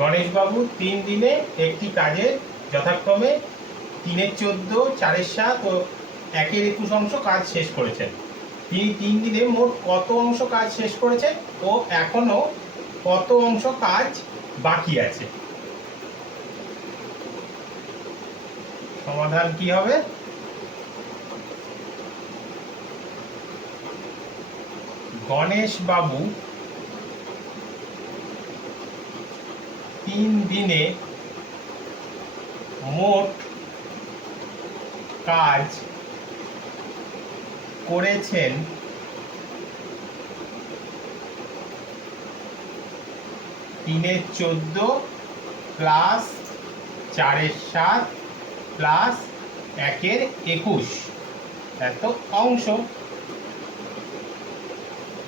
গণেশবাবু 3 দিনে একটি কাজের যথাক্রমে 3-এর 14, 4-এর 7 ও 1-এর 21 অংশ কাজ শেষ করেছেন। তিনি 3 দিনে মোট কত অংশ কাজ শেষ করেছেন ও এখনো কত অংশ কাজ বাকি আছে? সমাধান কি হবে? গণেশবাবু 3 দিনে মোট কাজ করেছেন 3-এর 14 প্লাস 4-এর 7 প্লাস 1-এর 21 এত অংশ।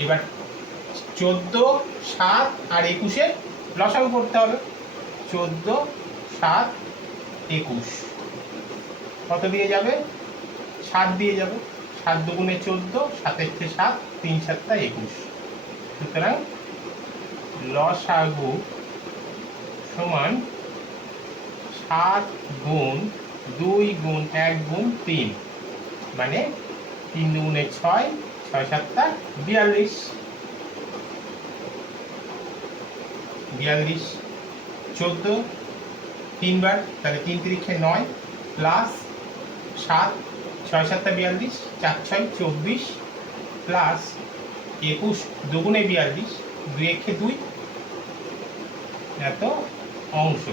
এবার 14, 7 আর 21-এর লসাগু করতে হবে। 14, 7, 21 কত দিয়ে যাবে? 7 দিয়ে যাবে। 7 দুগুণে 14, 7-এর চেয়ে 7, 3 7টা 21। সুতরাং লসাগু সমান 7 গুণ 2 গুণ 1 গুণ 3, মানে 3 দুগুণে 6, 6 7টা 42। 42 14 3 বার, তাহলে 3 3 9 প্লাস 7, 6 7টা 42, 4 6 24 প্লাস 21 দুগুণে 42, 2 1 2 এত অংশ।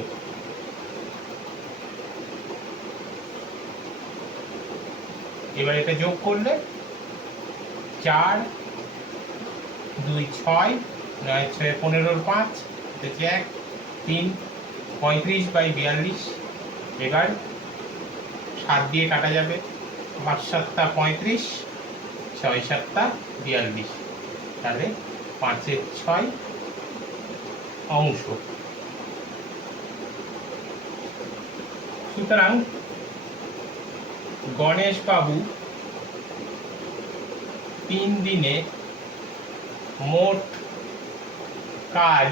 এবার এটা যোগ করলে 4 2 6 9 6 15 5 থেকে 1 3 35/42। এবার 7 দিয়ে কাটা যাবে, 5 7টা 35, 6 7টা 42, তাহলে 5-এর 6 অংশ। সুতরাং গণেশবাবু 3 দিনে মোট কাজ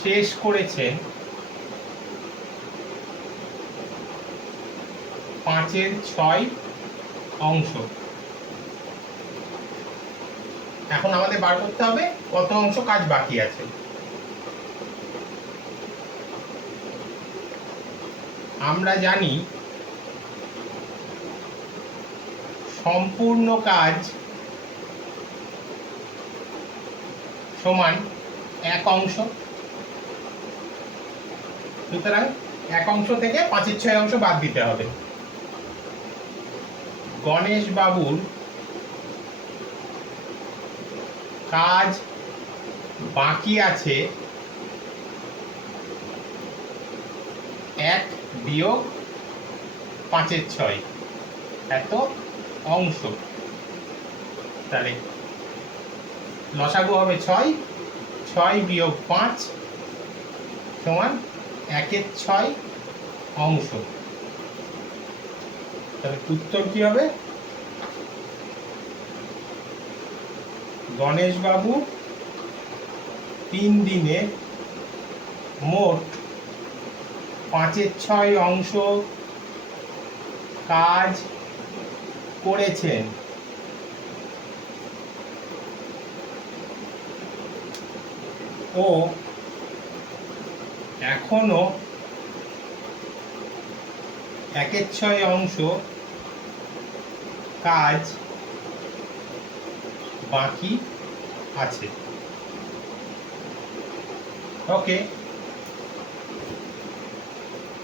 শেষ করেছেন 5-এর 6 অংশ। এখন আমাদের বার করতে হবে কত অংশ কাজ বাকি আছে। আমরা জানি সম্পূর্ণ কাজ সমান 1 অংশ। সুতরাং 1 অংশ থেকে 5-এর 6 অংশ বাদ দিতে হবে। গণেশবাবুর কাজ বাকি আছে 1 বিয়োগ 5-এর 6 এত অংশ। তাহলে লসাগু হবে 6, 6 বিয়োগ 5 সমান 1-এর 6 অংশ। তাহলে উত্তর কি হবে? গণেশবাবু 3 দিনে মোট 5-এর 6 অংশ কাজ করেছেন ও এখনো 1-এর 6 অংশ কাজ বাকি আছে। ওকে।